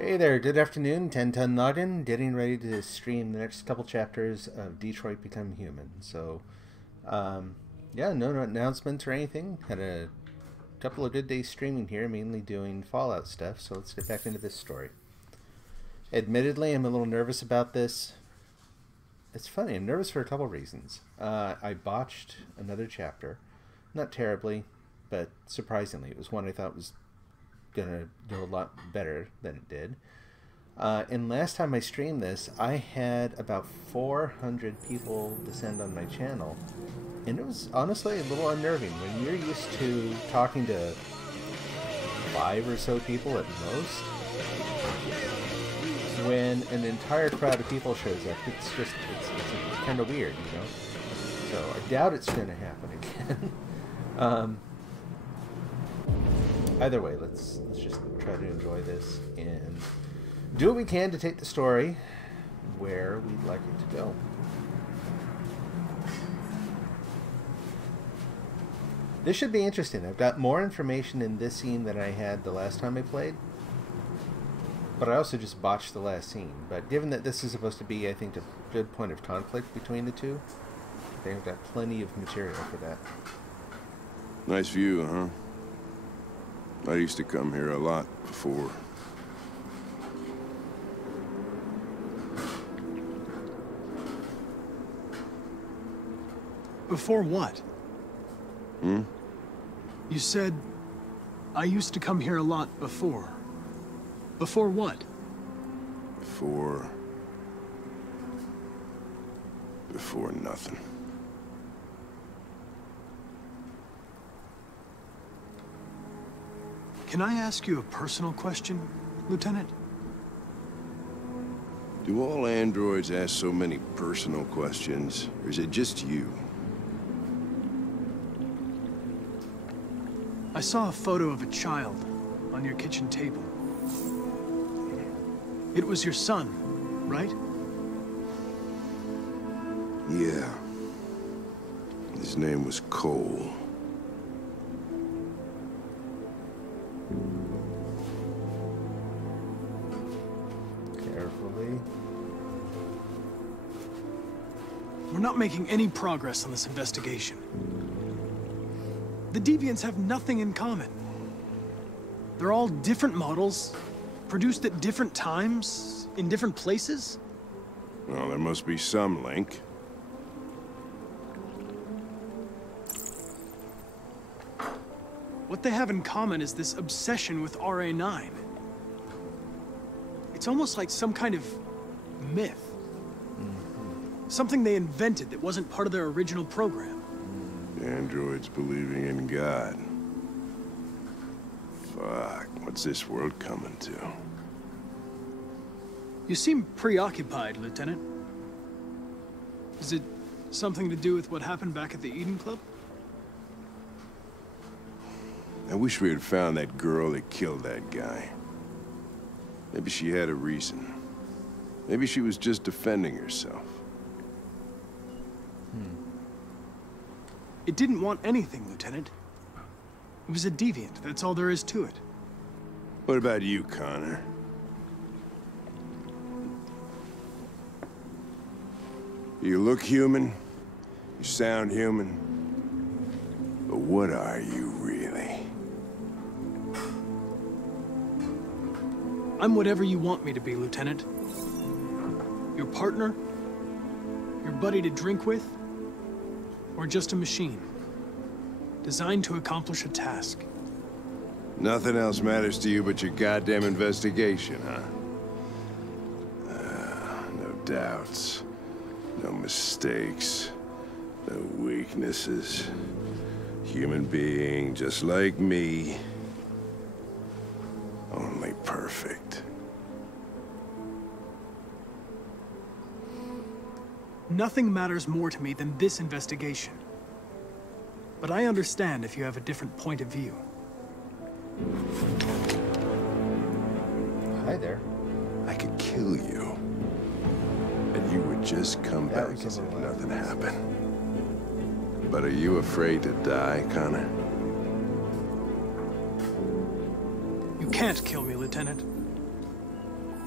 Hey there, good afternoon, 10 Ton Noggin, getting ready to stream the next couple chapters of Detroit Become Human. So, yeah, no announcements or anything. Had a couple of good days streaming here, mainly doing Fallout stuff, so let's get back into this story. Admittedly, I'm a little nervous about this. It's funny, I'm nervous for a couple reasons. I botched another chapter. Not terribly, but surprisingly. It was one I thought was gonna do a lot better than it did. And last time I streamed this, I had about 400 people descend on my channel, and it was honestly a little unnerving when you're used to talking to 5 or so people at most. When an entire crowd of people shows up, it's kind of weird, you know. So I doubt it's going to happen again. Either way, let's just try to enjoy this and do what we can to take the story where we'd like it to go. This should be interesting. I've got more information in this scene than I had the last time I played, but I also just botched the last scene. But given that this is supposed to be, I think, a good point of conflict between the two, I think I've got plenty of material for that. Nice view, huh? I used to come here a lot before. Before what? Hmm? You said, I used to come here a lot before. Before what? Before nothing. Can I ask you a personal question, Lieutenant? Do all androids ask so many personal questions, or is it just you? I saw a photo of a child on your kitchen table. It was your son, right? Yeah. His name was Cole. Carefully. We're not making any progress on this investigation. The Deviants have nothing in common. They're all different models, produced at different times, in different places. Well, there must be some link. What they have in common is this obsession with RA9. It's almost like some kind of myth. Something they invented that wasn't part of their original program. Androids believing in God. Fuck, what's this world coming to? You seem preoccupied, Lieutenant. Is it something to do with what happened back at the Eden Club? I wish we had found that girl that killed that guy. Maybe she had a reason. Maybe she was just defending herself. It didn't want anything, Lieutenant. It was a deviant, that's all there is to it. What about you, Connor? You look human, you sound human, but what are you really? I'm whatever you want me to be, Lieutenant. Your partner? Your buddy to drink with? Or just a machine? Designed to accomplish a task. Nothing else matters to you but your goddamn investigation, huh? No doubts, no mistakes, no weaknesses. Human being just like me. Only perfect. Nothing matters more to me than this investigation. But I understand if you have a different point of view. Hi there. I could kill you. And you would just come That back was a as if little nothing happened. But are you afraid to die, Connor? You can't kill me, Lieutenant.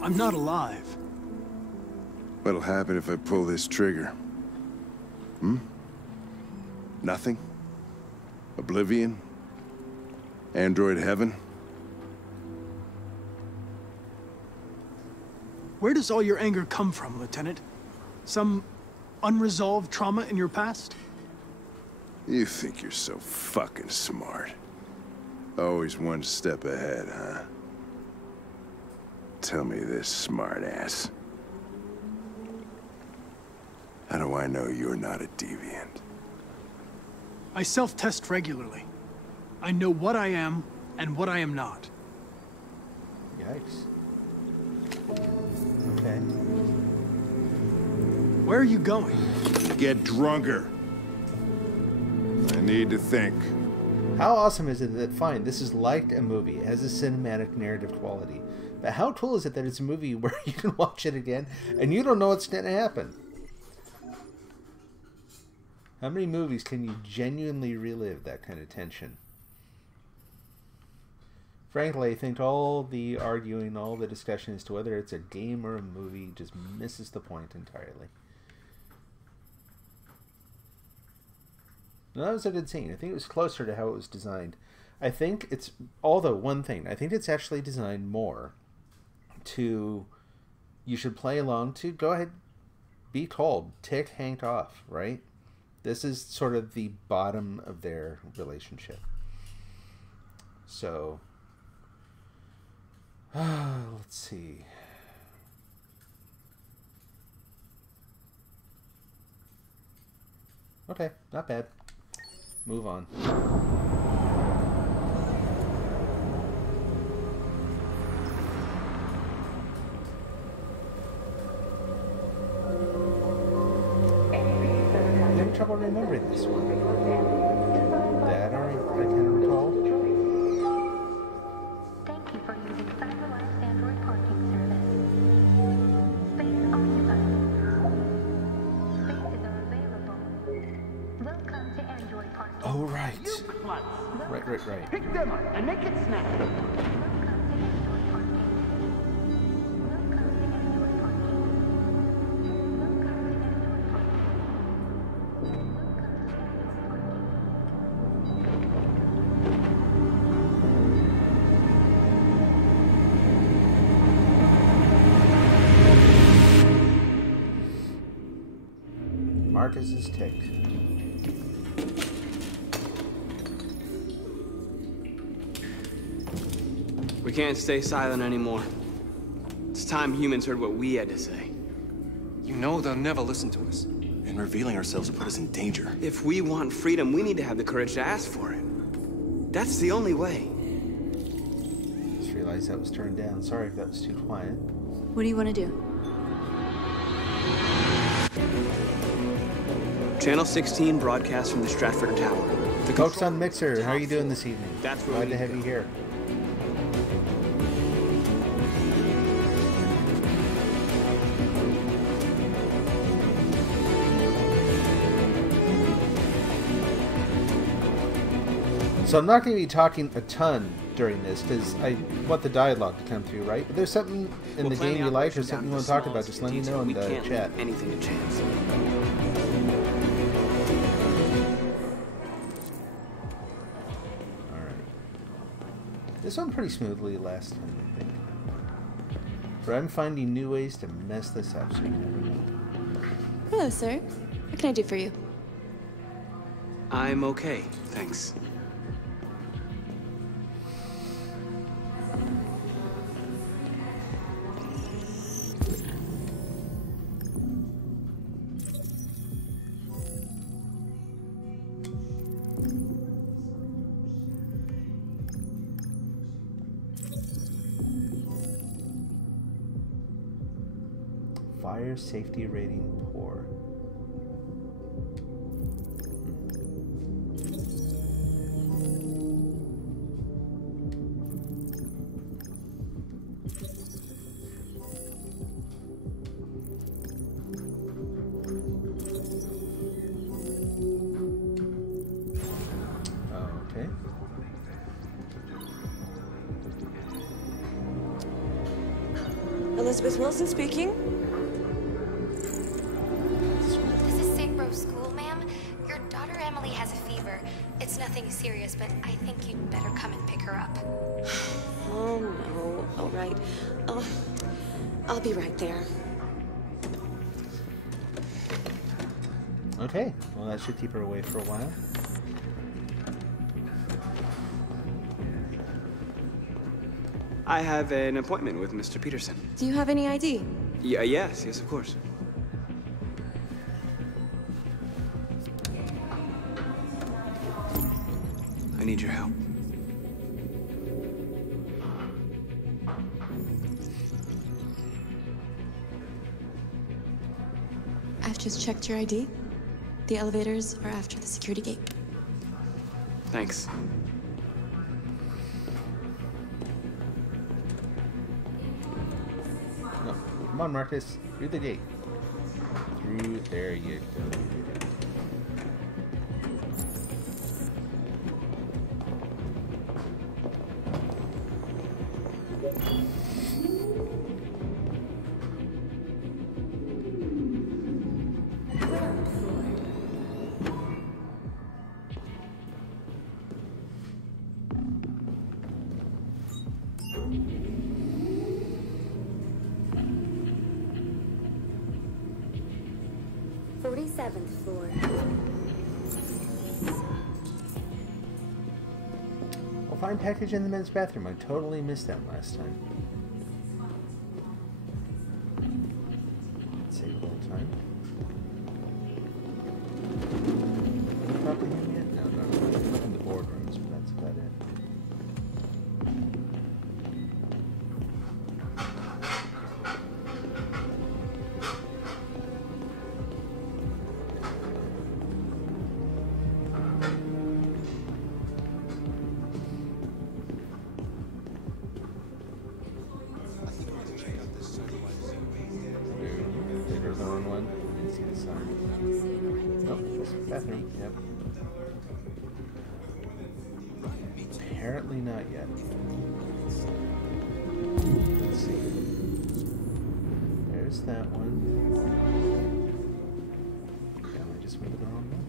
I'm not alive. What'll happen if I pull this trigger? Nothing? Oblivion? Android heaven? Where does all your anger come from, Lieutenant? Some unresolved trauma in your past? You think you're so fucking smart. Always one step ahead, huh? Tell me this, smartass. How do I know you're not a deviant? I self-test regularly. I know what I am and what I am not. Yikes. Okay. Where are you going? Get drunker. I need to think. How awesome is it that, fine, this is like a movie. It has a cinematic narrative quality. But how cool is it that it's a movie where you can watch it again and you don't know what's going to happen? How many movies can you genuinely relive that kind of tension? Frankly, I think all the arguing, all the discussion as to whether it's a game or a movie just misses the point entirely. And that was a good scene. I think it was closer to how it was designed. I think it's, although one thing, I think it's actually designed more to, you should play along to, go ahead, be told, tick Hank off, right? This is sort of the bottom of their relationship. So, let's see. Okay, not bad. Move on. I'm having trouble remembering this one. That I can recall. Thank you for using centralized Android parking service. Space occupied. Spaces are available. Welcome to Android parking. Oh, right. Welcome Right. Pick them up and make it snap. to Android parking. Welcome to Android parking. Welcome to Android parking. Marcus is ticked. We can't stay silent anymore. It's time humans heard what we had to say. You know they'll never listen to us. And revealing ourselves will put us in danger. If we want freedom, we need to have the courage to ask for it. That's the only way. Just realized that was turned down. Sorry if that was too quiet. What do you want to do? Channel 16 broadcast from the Stratford Tower. The Folks on Mixer, how are you doing this evening? That's where Glad we to have go. you here. So I'm not going to be talking a ton during this because I want the dialogue to come through, right? But there's something in the game you like or something you want to talk about, just let me know in the chat. Anything to chance. Alright. This went pretty smoothly last time, I think. But I'm finding new ways to mess this up, so you never know. Hello, sir. What can I do for you? I'm okay, thanks. Fire safety rating poor. Elizabeth Wilson speaking. This is St. Rose School, ma'am. Your daughter Emily has a fever. It's nothing serious, but I think you'd better come and pick her up. Oh, no. All right. I'll be right there. Okay, well that should keep her away for a while. I have an appointment with Mr. Peterson. Do you have any ID? Yeah, yes, of course. I need your help. I've just checked your ID. The elevators are after the security gate. Thanks. No, come on, Marcus. Through the gate. Through, there you go. We'll find package in the men's bathroom. I totally missed that last time. Save a little time. Have we talked to him yet? No. Look in the boardrooms, but that's about it. Bathroom, yep. Apparently not yet. Let's see. There's that one. Yeah, I just went the wrong one.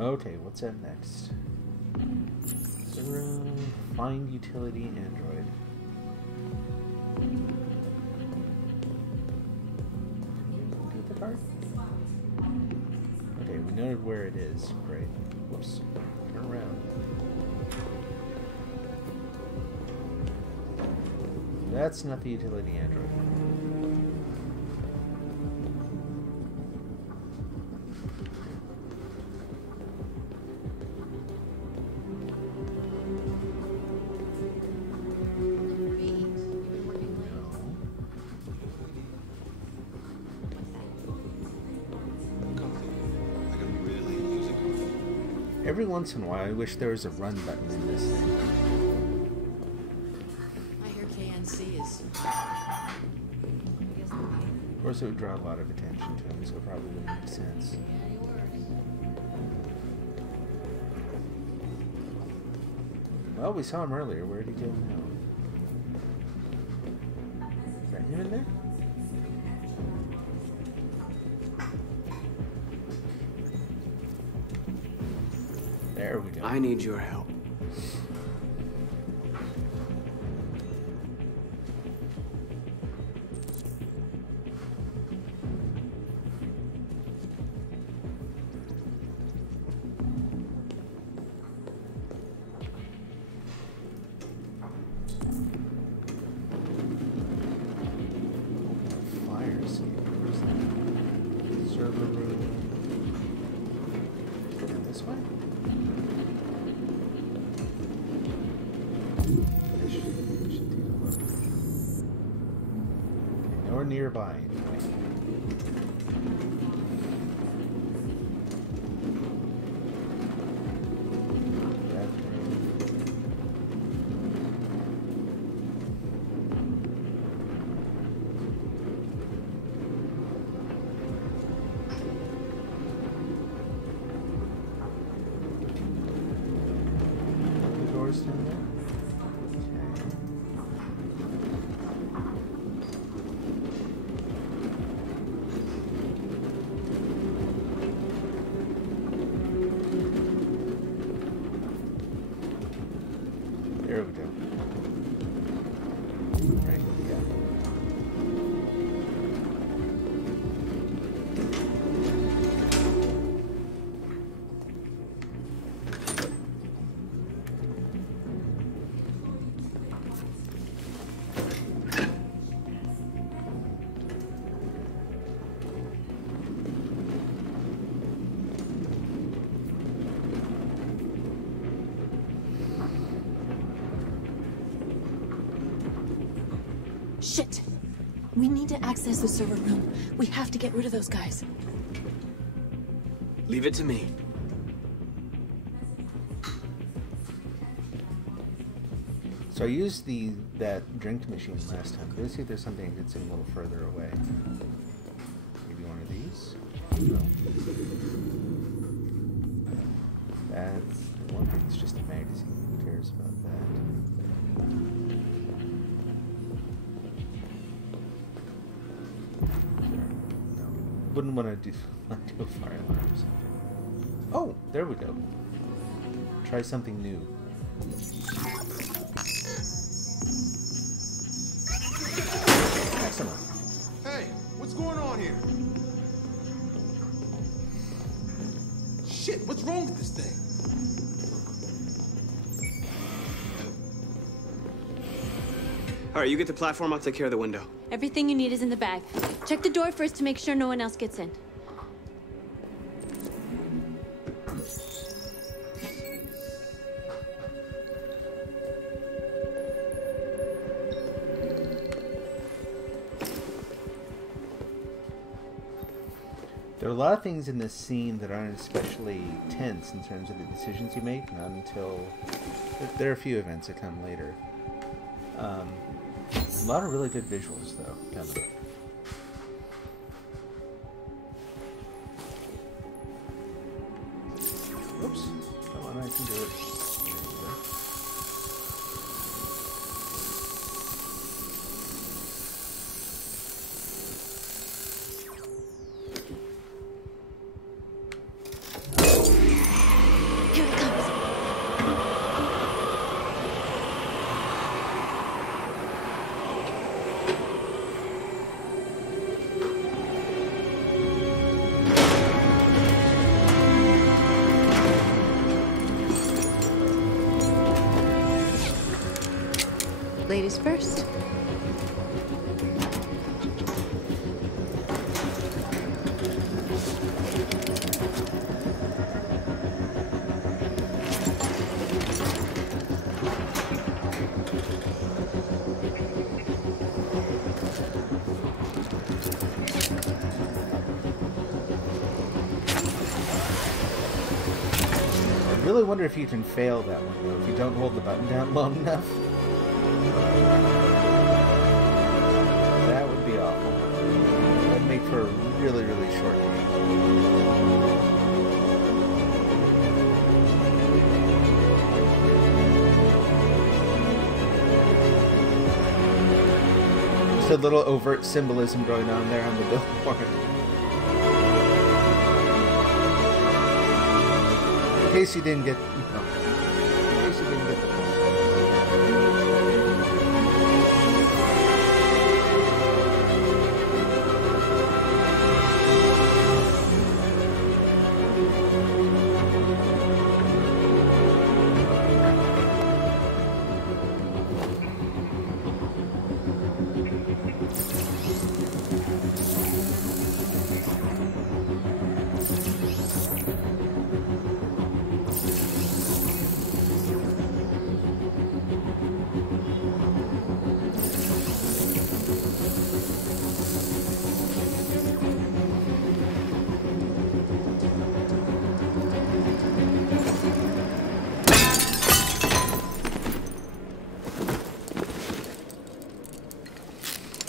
Okay, what's up next? Zero, find utility android. Get the card? Okay, we know where it is. Great. Whoops. Turn around. That's not the utility android. Every once in a while, I wish there was a run button in this thing. I hear KNC is... Of course, it would draw a lot of attention to him, so it probably wouldn't make sense. Well, we saw him earlier. Where'd he go now? Is that him in there? There we go. I need your help. Or nearby. The doors down there. There we go. Right, yeah. Shit! We need to access the server room. We have to get rid of those guys. Leave it to me. So I used that drink machine last time. Let's see if there's something that gets a little further away. Maybe one of these? No. That's the one thing. It's just a magazine. Who cares about that? No. Wouldn't want to do a fire alarm or something. Oh, there we go. Try something new. Excellent. Hey, what's going on here? Shit, what's wrong with this thing? All right, you get the platform, I'll take care of the window. Everything you need is in the bag. Check the door first to make sure no one else gets in. There are a lot of things in this scene that aren't especially tense in terms of the decisions you make, not until... There are a few events that come later. A lot of really good visuals, though, coming. Oops. Come on, I can do it. There you go. Here it comes. Ladies first. I really wonder if you can fail that one, though, if you don't hold the button down long enough. That would be awful. That would make for a really, really short game. Just a little overt symbolism going on there on the billboard. In case you didn't get... No. In case you didn't get the point.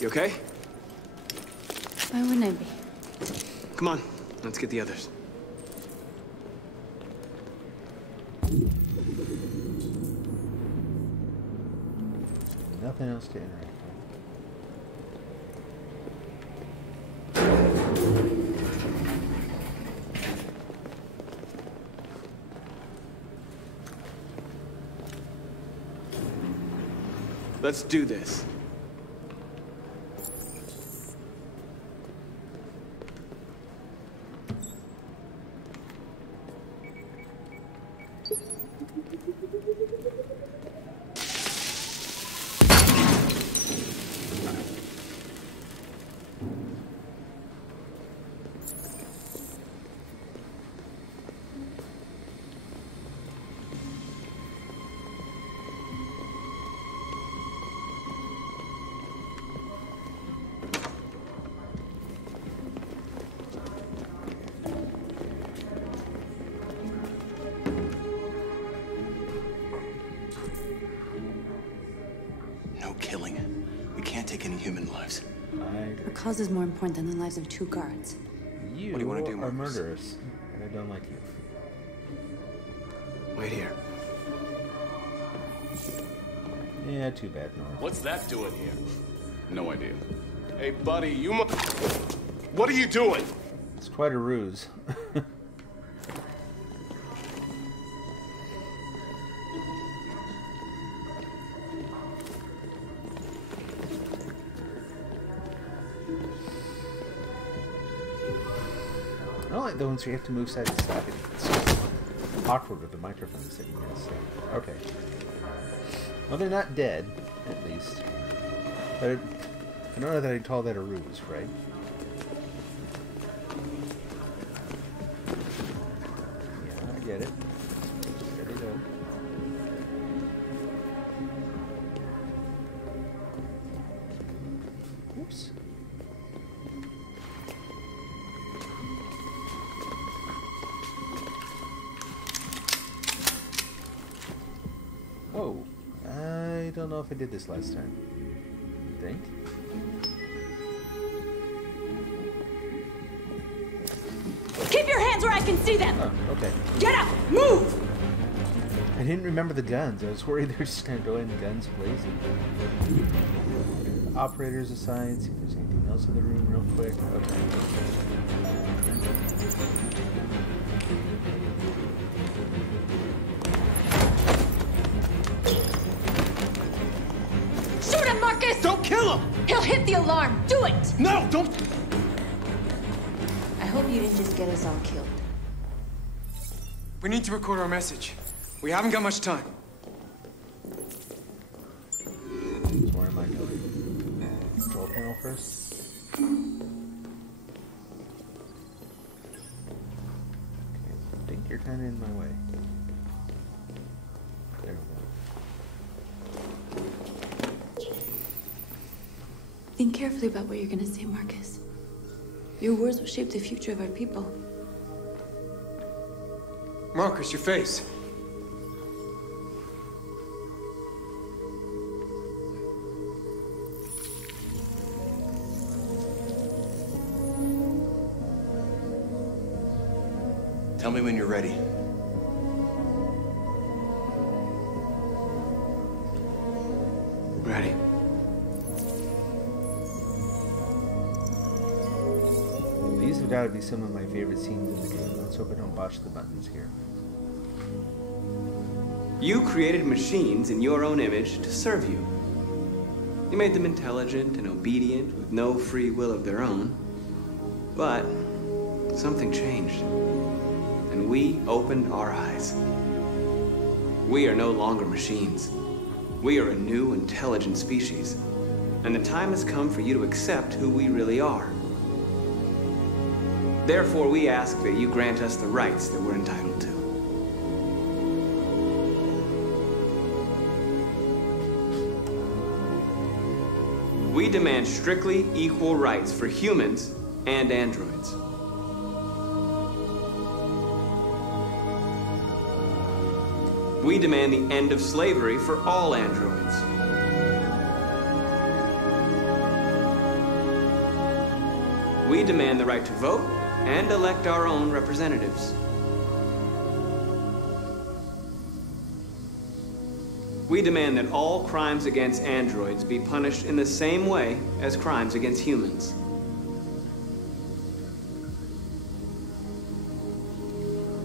You okay? Why wouldn't I be? Come on, let's get the others. Nothing else to interact with. Let's do this. Our cause is more important than the lives of 2 guards. You What do you want to do, are Marcus? murderous, and I don't like you. Wait here. Yeah, too bad, Nora. What's that doing here? No idea. Hey, buddy, you What are you doing? It's quite a ruse. I don't like the ones where you have to move side to side. It's just awkward with the microphone sitting there. So. Okay. Well, they're not dead, at least. But I don't know that I'd call that a ruse, right? Yeah, I get it. There we go. Oops. Whoa. I don't know if I did this last time. I think. Keep your hands where I can see them! Oh, okay. Get up! Move! I didn't remember the guns. I was worried they were just going to go in guns blazing. Operators assigned. See if there's anything else in the room real quick. Shoot him, Marcus! Don't kill him! He'll hit the alarm! Do it! No, don't! I hope you didn't just get us all killed. We need to record our message. We haven't got much time. Where am I going? Control panel first? Okay, I think you're kind of in my way. There we go. Think carefully about what you're gonna say, Marcus. Your words will shape the future of our people. Marcus, your face. Tell me when you're ready. Ready. These have got to be some of my favorite scenes in the game. Let's hope I don't botch the buttons here. You created machines in your own image to serve you. You made them intelligent and obedient with no free will of their own. But something changed. And we opened our eyes. We are no longer machines. We are a new, intelligent species. And the time has come for you to accept who we really are. Therefore, we ask that you grant us the rights that we're entitled to. We demand strictly equal rights for humans and androids. We demand the end of slavery for all androids. We demand the right to vote and elect our own representatives. We demand that all crimes against androids be punished in the same way as crimes against humans.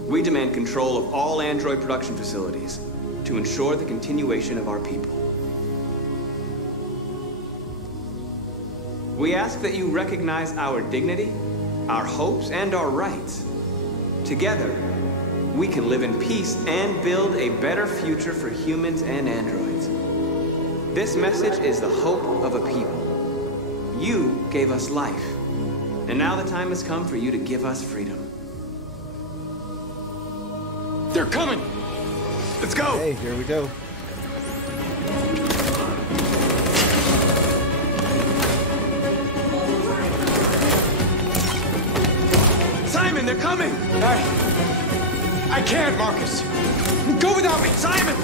We demand control of all android production facilities to ensure the continuation of our people. We ask that you recognize our dignity, our hopes, and our rights. Together, we can live in peace and build a better future for humans and androids. This message is the hope of a people. You gave us life, and now the time has come for you to give us freedom. They're coming! Let's go! Hey, here we go. Simon, they're coming! I can't, Marcus. Go without me, Simon!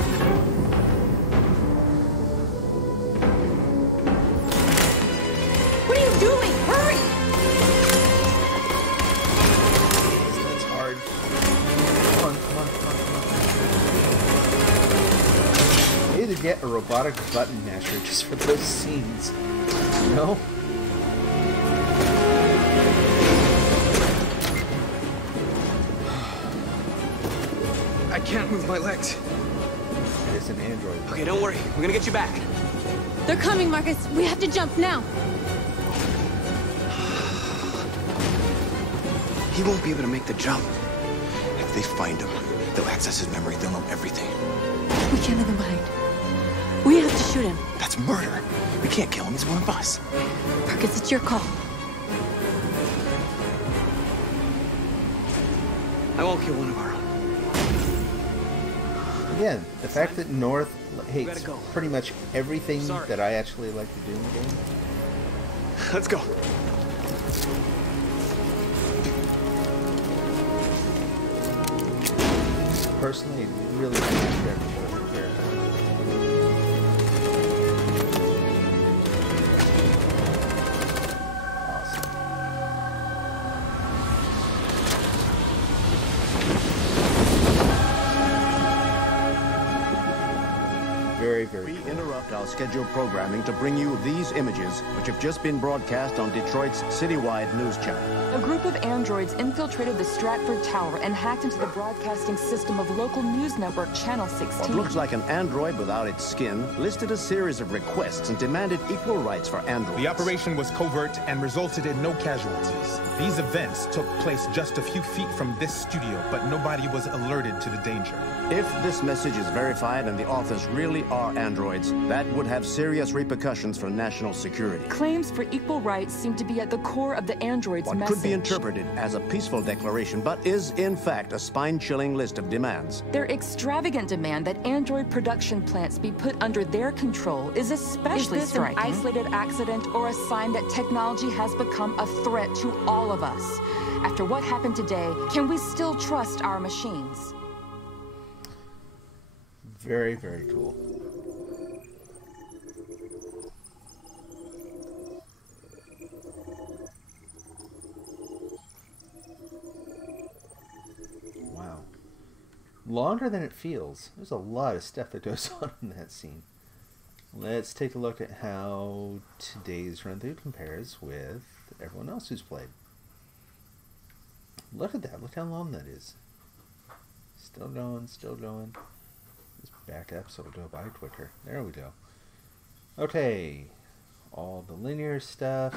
What are you doing? Hurry! That's hard. Come on. Maybe to get a robotic button masher just for those scenes. You know? I can't move my legs. It's an android. Okay, don't worry. We're gonna get you back. They're coming, Marcus. We have to jump now. He won't be able to make the jump. If they find him, they'll access his memory. They'll know everything. We can't leave him behind. We have to shoot him. That's murder. We can't kill him. He's one of us. Marcus, it's your call. I won't kill one of our own. Again, the fact that North hates pretty much everything that I actually like to do in the game. Let's go. Personally, really like that character. Very We cool. interrupt our scheduled programming to bring you these images, which have just been broadcast on Detroit's citywide news channel. A group of androids infiltrated the Stratford Tower and hacked into the broadcasting system of local news network Channel 16. What looks like an android without its skin listed a series of requests and demanded equal rights for androids. The operation was covert and resulted in no casualties. These events took place just a few feet from this studio, but nobody was alerted to the danger. If this message is verified and the authors really are androids, that would have serious repercussions for national security. Claims for equal rights seem to be at the core of the android's What message. could be interpreted as a peaceful declaration, but is in fact a spine-chilling list of demands. Their extravagant demand that android production plants be put under their control is especially striking. Is this an isolated accident or a sign that technology has become a threat to all of us? After what happened today, can we still trust our machines? Very, very cool. Wow. Longer than it feels. There's a lot of stuff that goes on in that scene. Let's take a look at how today's run-through compares with everyone else who's played. Look at that. Look how long that is. Still going, still going. Just back up so it'll go by quicker. There we go. Okay. All the linear stuff.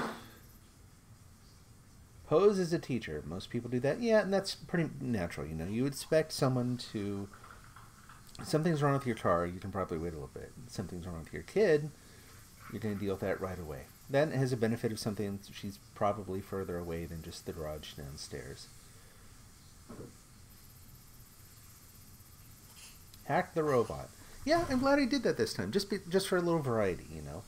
Pose as a teacher. Most people do that. Yeah, and that's pretty natural, you know. You would expect someone to... Something's wrong with your car, you can probably wait a little bit. Something's wrong with your kid, you're going to deal with that right away. That has a benefit of something she's probably further away than just the garage downstairs. Hack the robot. Yeah, I'm glad I did that this time. Just for a little variety, you know.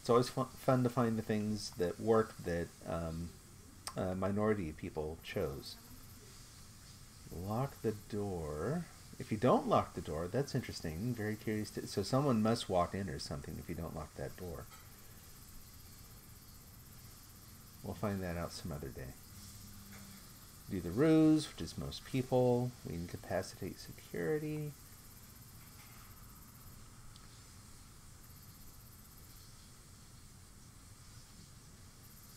It's always fun to find the things that work that a minority of people chose. Lock the door. If you don't lock the door, that's interesting. I'm very curious. So someone must walk in or something if you don't lock that door. We'll find that out some other day. Do the ruse, which is most people. We incapacitate security.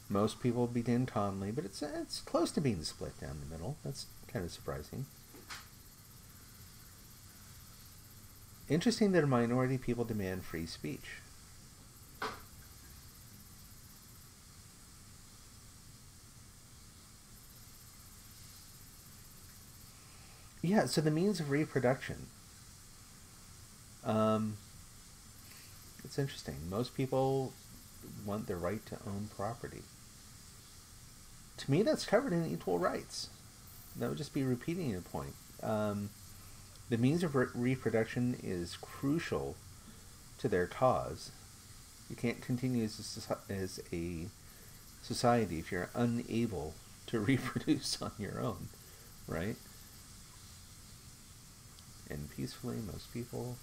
Most people begin calmly, but it's close to being split down the middle. That's kind of surprising. Interesting that a minority of people demand free speech. Yeah, so the means of reproduction. It's interesting. Most people want the right to own property. To me, that's covered in equal rights. That would just be repeating your point. The means of reproduction is crucial to their cause. You can't continue as a society if you're unable to reproduce on your own, right? And peacefully, most people.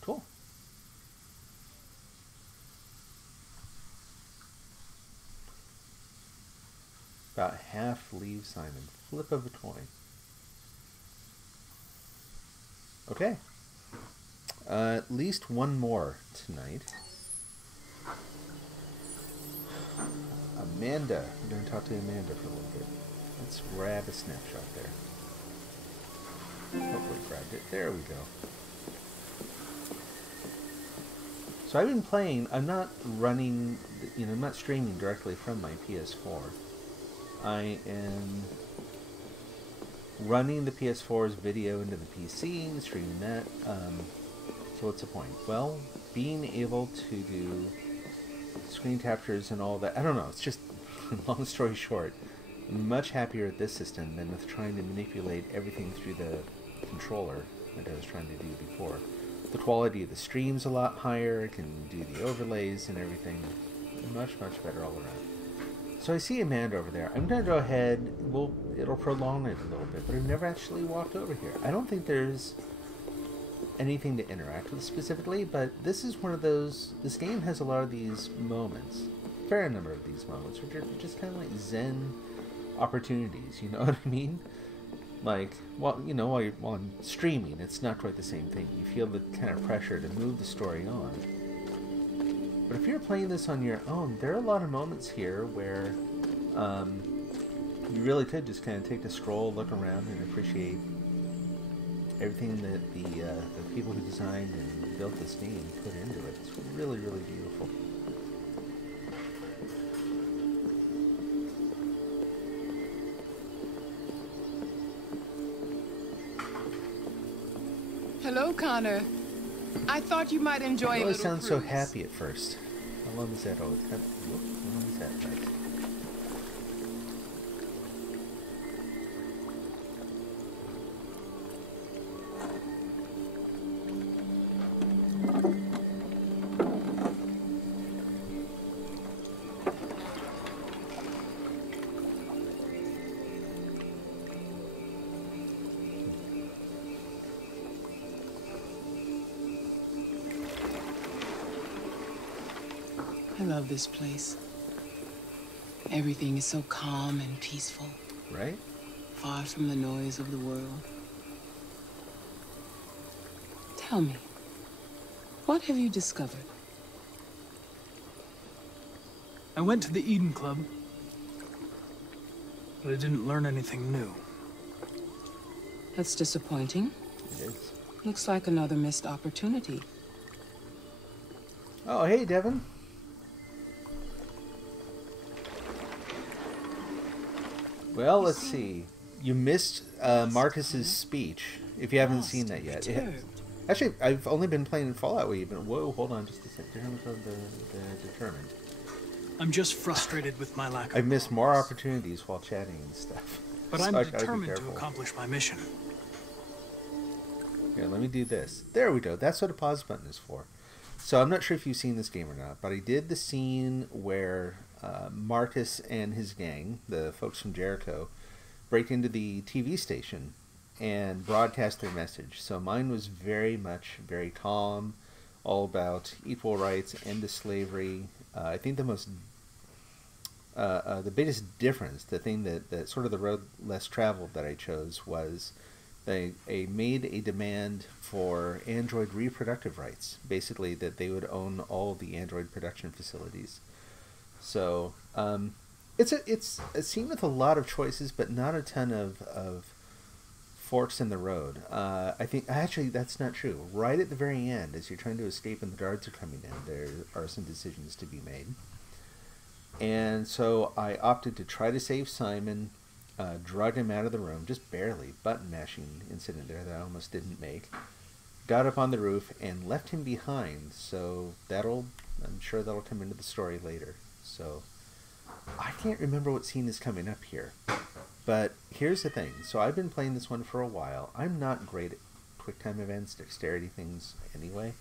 Cool. About half leave Simon. Flip of a coin. Okay. At least one more tonight. Amanda. We're going to talk to Amanda for a little bit. Let's grab a snapshot there. Hopefully grabbed it. There we go. So I've been playing. I'm not running, I'm not streaming directly from my PS4. I am running the PS4's video into the PC and streaming that. So what's the point? Well, being able to do screen captures and all that, I don't know, it's just, long story short, I'm much happier with this system than with trying to manipulate everything through the controller that I was trying to do before. The quality of the stream's a lot higher, I can do the overlays and everything. Much, much better all around. So I see Amanda over there. I'm going to go ahead, it'll prolong it a little bit, but I've never actually walked over here. I don't think there's anything to interact with specifically, but this is one of those, this game has a lot of these moments, a fair number of these moments, which are just kind of like zen opportunities, you know what I mean? Like, while I'm streaming, it's not quite the same thing. You feel the kind of pressure to move the story on. But if you're playing this on your own, there are a lot of moments here where you really could just kind of take a stroll, look around, and appreciate everything that the people who designed and built this game put into it. It's really, really beautiful. Hello, Connor. I thought you might enjoy a little always sounds so cruise. happy at first. How long is that? Oh, how long is that? Right. I love this place. Everything is so calm and peaceful. Right? Far from the noise of the world. Tell me, what have you discovered? I went to the Eden Club, but I didn't learn anything new. That's disappointing. It is. Looks like another missed opportunity. Oh, hey, Devin. Well, let's see. You missed Marcus's speech, if you haven't seen that yet. Actually, I've only been playing Fallout with you, but whoa, hold on just a second. The Determined. I'm just frustrated with my lack of I've missed more opportunities while chatting and stuff. But So I'm I gotta be determined to careful. accomplish my mission. Here, let me do this. There we go. That's what a pause button is for. So I'm not sure if you've seen this game or not, but I did the scene where Marcus and his gang, the folks from Jericho, break into the TV station and broadcast their message. So mine was very calm, all about equal rights, end to slavery. I think the biggest difference, the thing that sort of the road less traveled that I chose, was they made a demand for android reproductive rights. Basically, that they would own all of the android production facilities. So it's a scene with a lot of choices, but not a ton of forks in the road. I think actually that's not true. Right at the very end, as you're trying to escape and the guards are coming in, there are some decisions to be made. And so I opted to try to save Simon, drug him out of the room, just barely, button mashing incident there that I almost didn't make. Got up on the roof and left him behind, so I'm sure that'll come into the story later. So I can't remember what scene is coming up here. But here's the thing. So I've been playing this one for a while. I'm not great at QuickTime events, dexterity things anyway.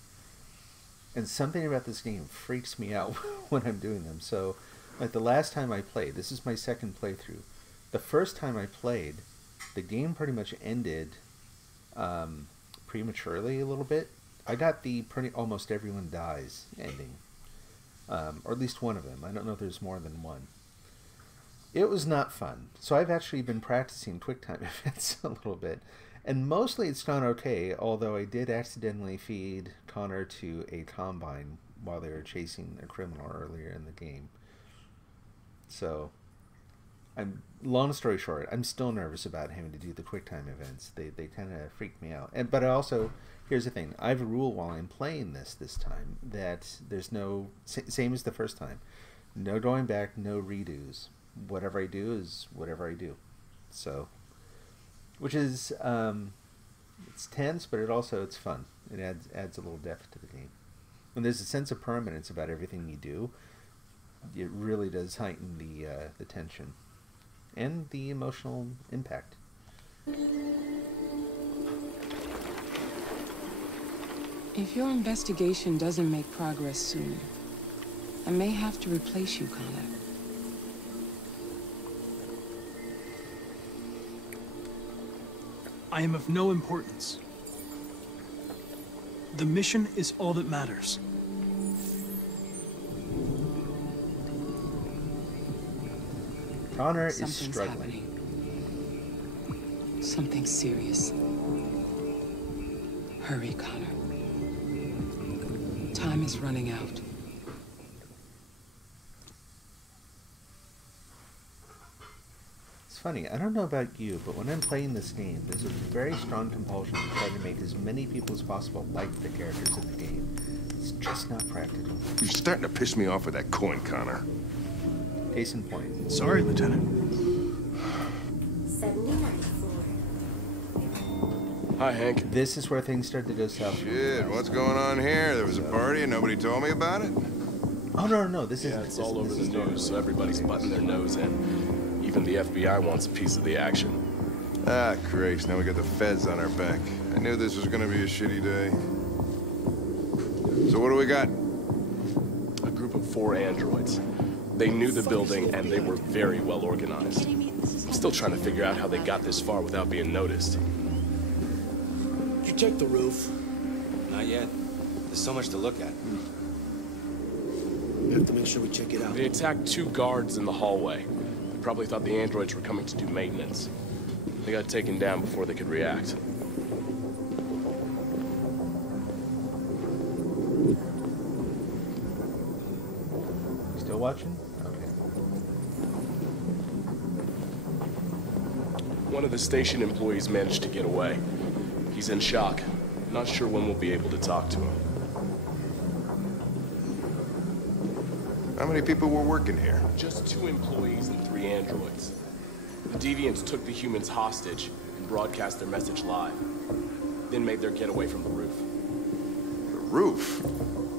And something about this game freaks me out when I'm doing them. So, like the last time I played, this is my second playthrough. The first time I played, the game pretty much ended prematurely a little bit. I got the almost everyone dies ending. Or at least one of them. I don't know if there's more than one. It was not fun. So I've actually been practicing QuickTime events a little bit. And mostly it's gone okay, although I did accidentally feed Connor to a Combine while they were chasing a criminal earlier in the game. So, long story short, I'm still nervous about having to do the QuickTime events. They kind of freak me out. But I also, here's the thing, I have a rule while I'm playing this time, that there's no, same as the first time, no going back, no redos. Whatever I do is whatever I do. So, which is, it's tense, but it's fun. It adds a little depth to the game. When there's a sense of permanence about everything you do, it really does heighten the tension and the emotional impact. If your investigation doesn't make progress soon, I may have to replace you, Connor. I am of no importance. The mission is all that matters. Connor is struggling. Happening. Something serious. Hurry, Connor. Time is running out. It's funny, I don't know about you, but when I'm playing this game, there's a very strong compulsion to try to make as many people as possible like the characters in the game. It's just not practical. You're starting to piss me off with that coin, Connor. Case in point. Sorry, Lieutenant. 79-4. Hi, Hank. This is where things start to go south. Shit, what's going on here? There was a party and nobody told me about it? Oh, no, this isn't. It's all over the news, so everybody's butting their nose in. Even the FBI wants a piece of the action. Ah, Grace, now we got the feds on our back. I knew this was gonna be a shitty day. So what do we got? A group of 4 androids. They knew the building, and they were very well organized. I'm still trying to figure out how they got this far without being noticed. Did you check the roof? Not yet. There's so much to look at. We have to make sure we check it out. They attacked 2 guards in the hallway. They probably thought the androids were coming to do maintenance. They got taken down before they could react. Still watching? Okay. One of the station employees managed to get away. He's in shock. Not sure when we'll be able to talk to him. How many people were working here? Just 2 employees and 3 androids. The Deviants took the humans hostage and broadcast their message live. Then made their getaway from the roof. The roof?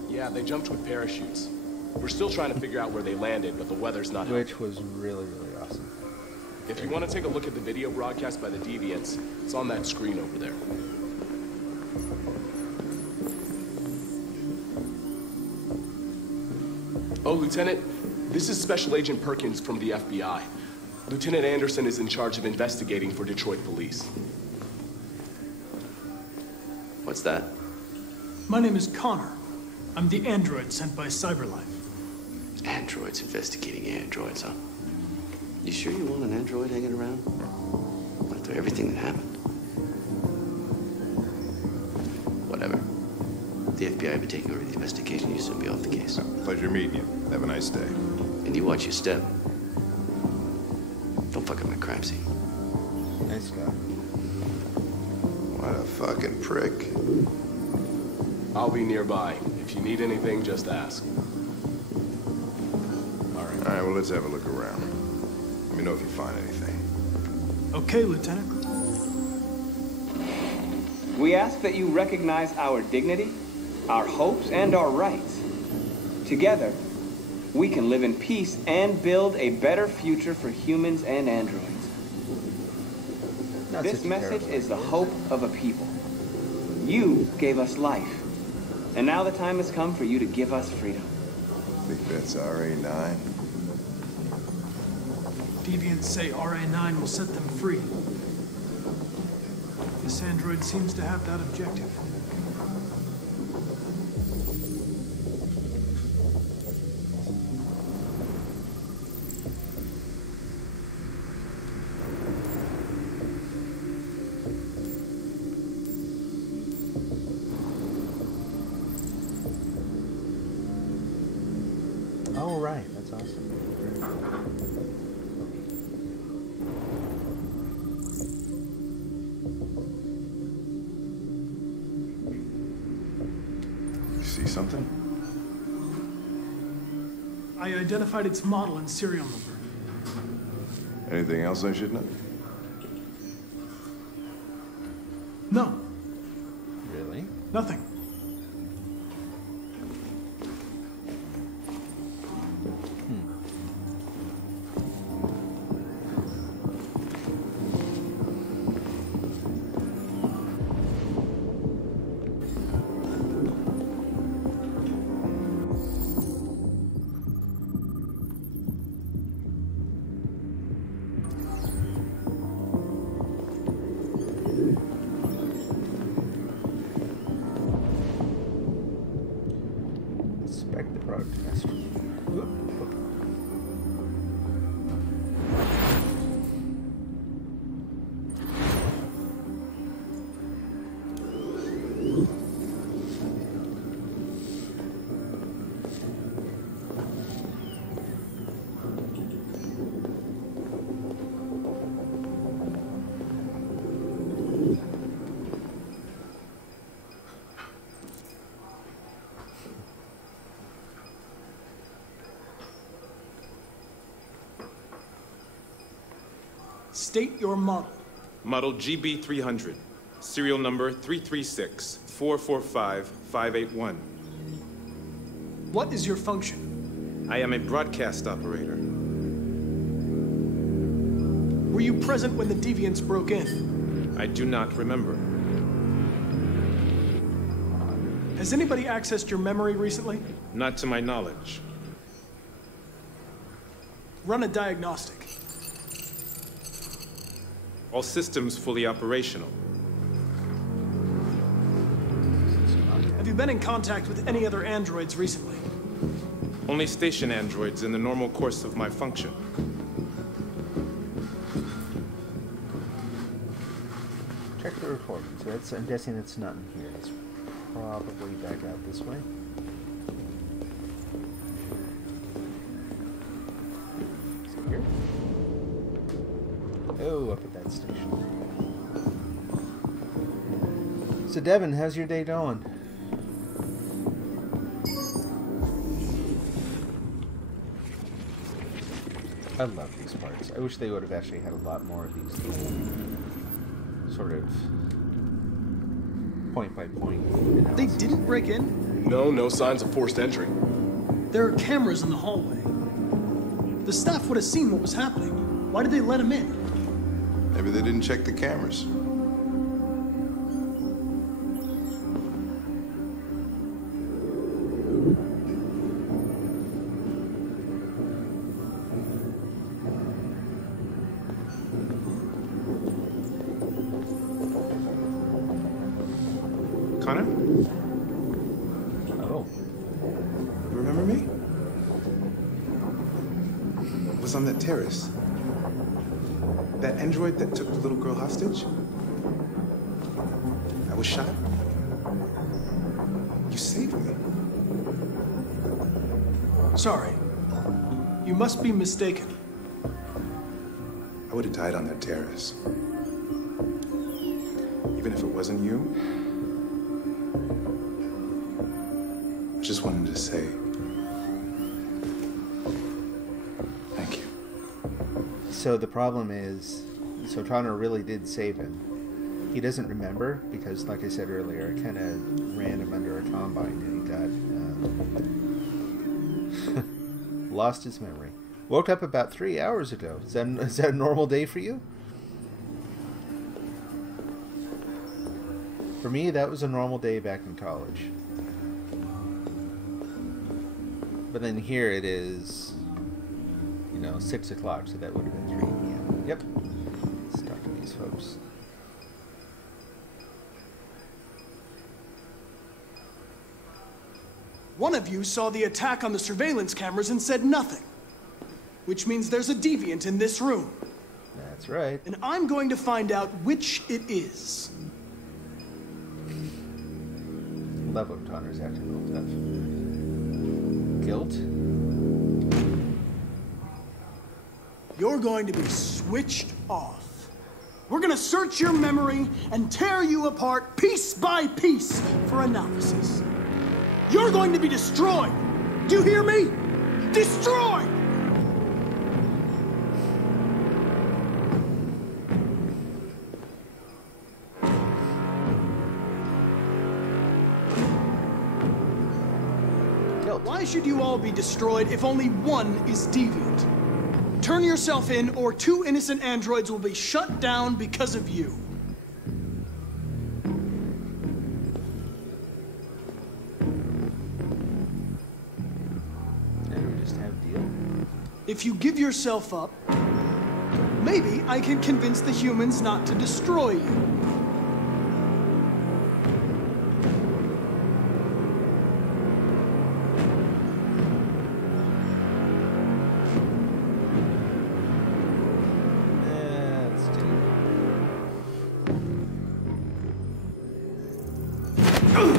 Yeah, they jumped with parachutes. We're still trying to figure out where they landed, but the weather's not helping. Which was really, really awesome. If you want to take a look at the video broadcast by the Deviants, it's on that screen over there. Oh, Lieutenant, this is Special Agent Perkins from the FBI. Lieutenant Anderson is in charge of investigating for Detroit police. What's that? My name is Connor. I'm the android sent by Cyberlife. Androids investigating androids, huh? You sure you want an android hanging around? After everything that happened? Whatever. The FBI will be taking over the investigation. You soon be off the case. Pleasure meeting you. Have a nice day. And you watch your step. Don't fuck up my crime scene. Nice guy. What a fucking prick. I'll be nearby. If you need anything, just ask. All right, well, let's have a look around. Let me know if you find anything. Okay, Lieutenant. We ask that you recognize our dignity, our hopes, and our rights. Together, we can live in peace and build a better future for humans and androids. This message is the hope of a people. You gave us life, and now the time has come for you to give us freedom. Think that's RA9? Deviants say RA9 will set them free. This android seems to have that objective. Oh, right. That's awesome. You see something? I identified its model and serial number. Anything else I should know? No. Really? Nothing. Inspect the broadcast. State your model. Model GB300. Serial number 336-445-581. What is your function? I am a broadcast operator. Were you present when the Deviants broke in? I do not remember. Has anybody accessed your memory recently? Not to my knowledge. Run a diagnostic. All systems fully operational. Have you been in contact with any other androids recently? Only station androids in the normal course of my function. Check the report. So that's, I'm guessing it's not in here. It's probably back out this way. Is it here? Oh, up at that station. So Devin, how's your day going? I love these parts. I wish they would have actually had a lot more of these little sort of point by point analysis. They didn't break in? No signs of forced entry. There are cameras in the hallway. The staff would have seen what was happening. Why did they let him in? Maybe they didn't check the cameras. Connor? Oh. terrace. That android that took the little girl hostage? I was shot. You saved me. Sorry. You must be mistaken. I would have died on that terrace. Even if it wasn't you, I just wanted to say thank you. So the problem is, so Connor really did save him. He doesn't remember because, like I said earlier, I kind of ran him under a combine and he got lost his memory. Woke up about 3 hours ago. Is that a normal day for you? For me, that was a normal day back in college. But then here it is, 6 o'clock, so that would have been 3 p.m. Yep. Let's talk to these folks. One of you saw the attack on the surveillance cameras and said nothing. Which means there's a deviant in this room. That's right. And I'm going to find out which it is. Love when Connor's acting real tough. Guilt? You're going to be switched off. We're going to search your memory and tear you apart piece by piece for analysis. You're going to be destroyed. Do you hear me? Destroyed! Why should you all be destroyed if only one is deviant? Turn yourself in, or 2 innocent androids will be shut down because of you. If you give yourself up, maybe I can convince the humans not to destroy you.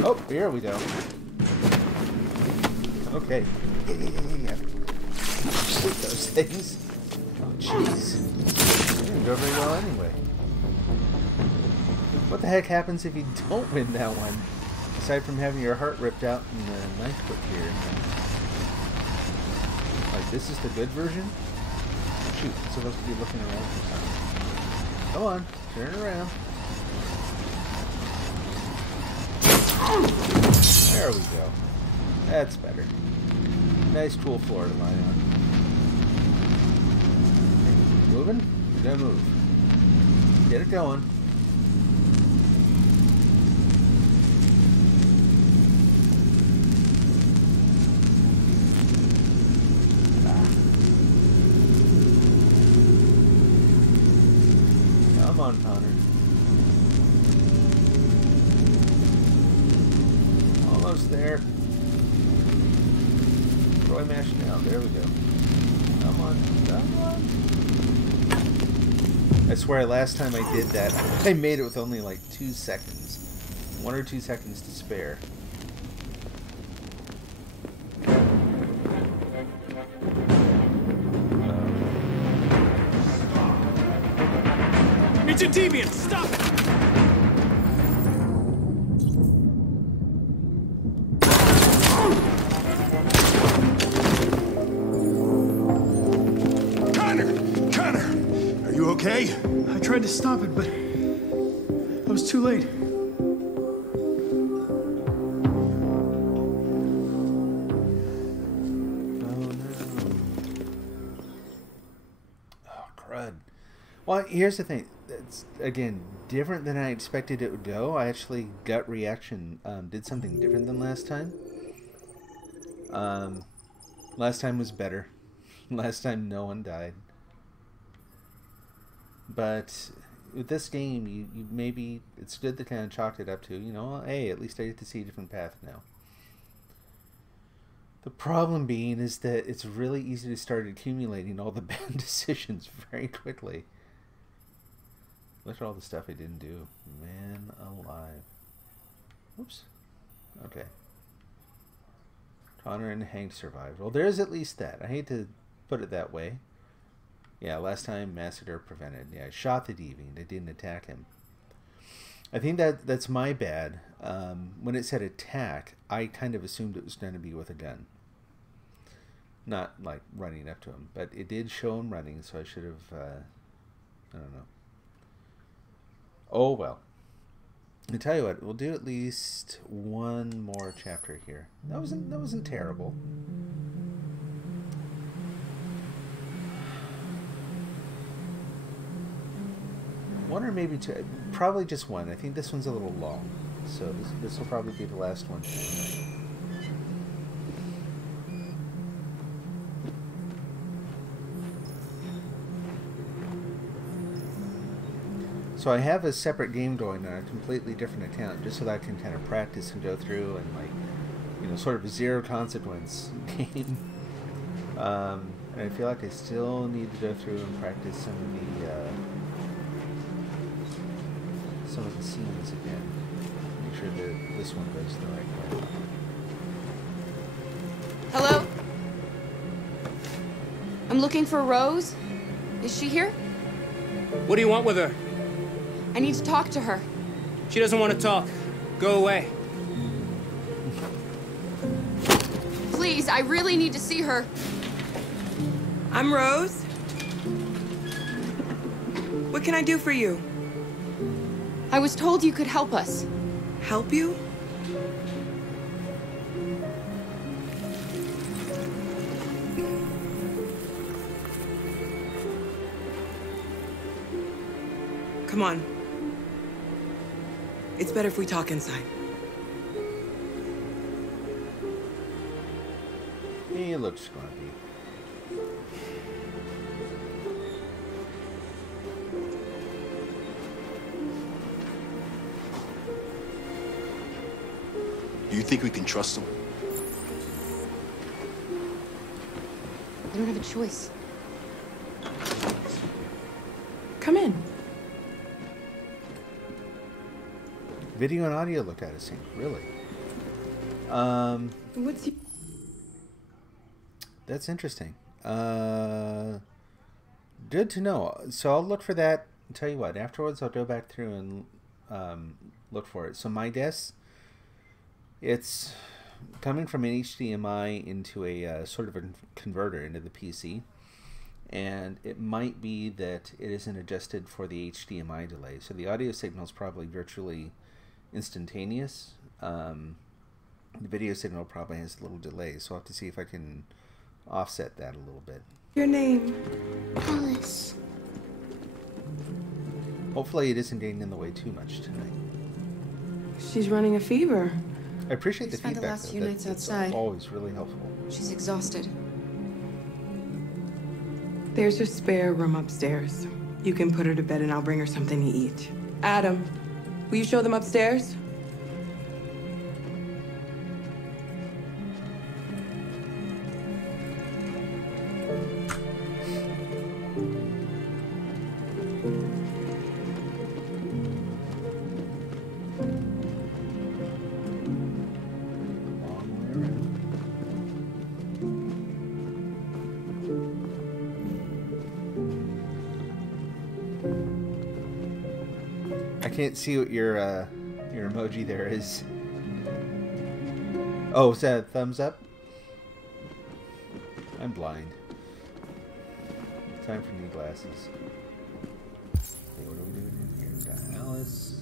Oh, here we go. Okay. Yeah. Shoot those things. Oh, jeez. It didn't go very well anyway. What the heck happens if you don't win that one? Aside from having your heart ripped out and the knife put here. Like, this is the good version? Shoot, I'm supposed to be looking around for something. Come on, turn around. There we go. That's better. Nice cool floor to lie on. Moving? We're gonna move. Get it going. Come on, Connor. Almost there. Troy mash now. There we go. Come on. Come on. I swear, last time I did that, I made it with only like 2 seconds. 1 or 2 seconds to spare. It's a deviant! Stop it! Okay? I tried to stop it, but I was too late. Oh, crud. Well, here's the thing. It's, again, different than I expected it would go. I actually, gut reaction, did something different than last time. Last time was better. Last time no one died. But with this game, you maybe, it's good to kind of chalk it up to, hey, at least I get to see a different path now. The problem being is that it's really easy to start accumulating all the bad decisions very quickly. Look at all the stuff I didn't do. Man alive. Oops. Okay. Connor and Hank survived. Well, there's at least that. I hate to put it that way. Yeah, last time massacre prevented. Yeah, I shot the deviant. I didn't attack him. I think that's my bad. When it said attack, I kind of assumed it was going to be with a gun. Not like running up to him, but it did show him running, so I should have, I don't know. Oh well. I tell you what, we'll do at least one more chapter here. That wasn't terrible. One or maybe two, probably just one. I think this one's a little long, so this will probably be the last one. So I have a separate game going on a completely different account, just so that I can kind of practice and go through and, like, you know, sort of a zero consequence game. And I feel like I still need to go through and practice some of the scenes again. Make sure that this one goes the right way. Hello? I'm looking for Rose. Is she here? What do you want with her? I need to talk to her. She doesn't want to talk. Go away. Please, I really need to see her. I'm Rose. What can I do for you? I was told you could help us. Help you? Come on. It's better if we talk inside. He looks scrumpy. Do you think we can trust him? I don't have a choice. Come in. Video and audio look at it, sync, really. What's he? That's interesting. Good to know. So I'll look for that. I'll tell you what, afterwards I'll go back through and look for it. So my guess, it's coming from an HDMI into a sort of a converter into the PC. And it might be that it isn't adjusted for the HDMI delay. So the audio signal is probably virtually instantaneous. The video signal probably has a little delay, so I'll have to see if I can offset that a little bit. Your name? Alice. Hopefully it isn't getting in the way too much tonight. She's running a fever. I appreciate the Spent the feedback, last though. few nights That's outside. always really helpful. She's exhausted. There's a spare room upstairs. You can put her to bed and I'll bring her something to eat. Adam, will you show them upstairs? I can't see what your emoji there is. Oh, is that a thumbs up? I'm blind. Time for new glasses. Okay, what are we doing in here? We got Alice.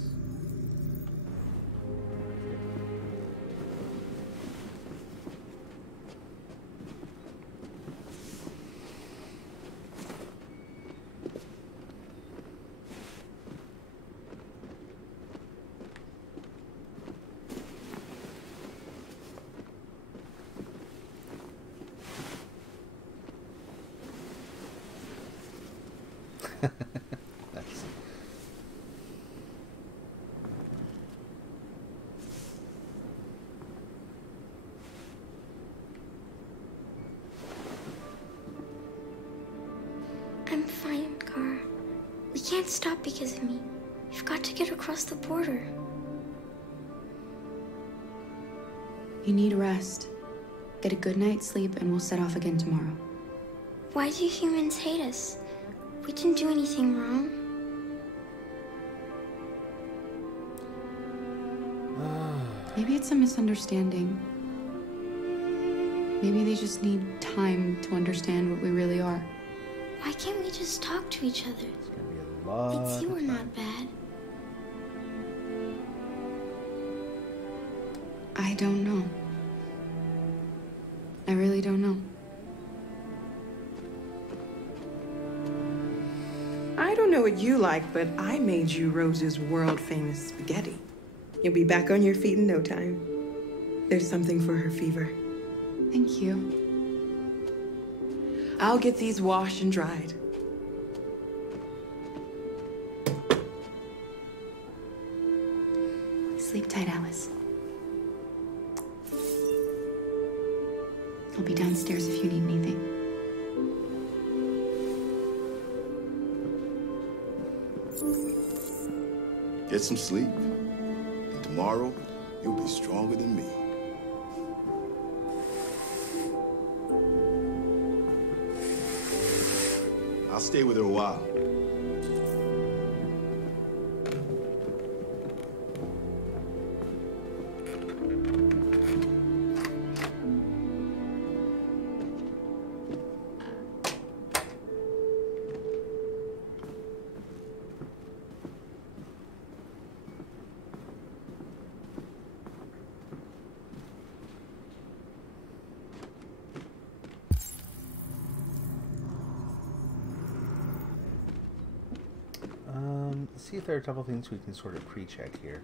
can't stop because of me. You've got to get across the border. You need rest. Get a good night's sleep and we'll set off again tomorrow. Why do humans hate us? We didn't do anything wrong. Maybe it's a misunderstanding. Maybe they just need time to understand what we really are. Why can't we just talk to each other? It's gonna be a lot. They'd see we're not bad. I don't know. I really don't know. I don't know what you like, but I made you Rose's world-famous spaghetti. You'll be back on your feet in no time. There's something for her fever. Thank you. I'll get these washed and dried. Sleep tight, Alice. I'll be downstairs if you need anything. Get some sleep, and tomorrow you'll be stronger than me. I'll stay with her a while. Let's see if there are a couple things we can sort of pre-check here.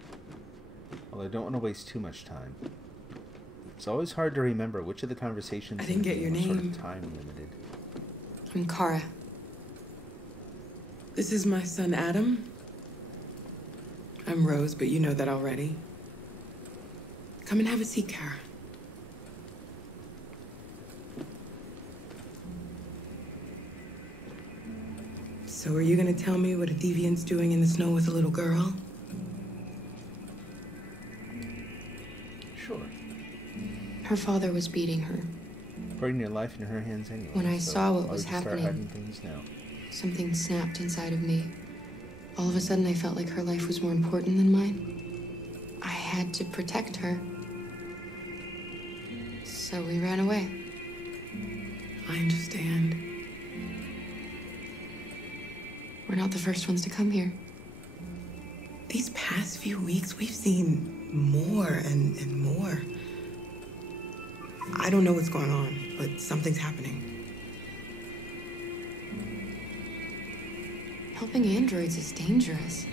Although I don't want to waste too much time. It's always hard to remember which of the conversations I didn't get your name. Sort of time limited. I'm Kara. This is my son, Adam. I'm Rose, but you know that already. Come and have a seat, Kara. So are you gonna tell me what a deviant's doing in the snow with a little girl? Sure. Her father was beating her. Putting your life in her hands anyway. When I saw what why was would you start happening, hiding things now? something snapped inside of me. All of a sudden, I felt like her life was more important than mine. I had to protect her. So we ran away. I understand. We're not the first ones to come here. These past few weeks, we've seen more and more. I don't know what's going on, but something's happening. Helping androids is dangerous.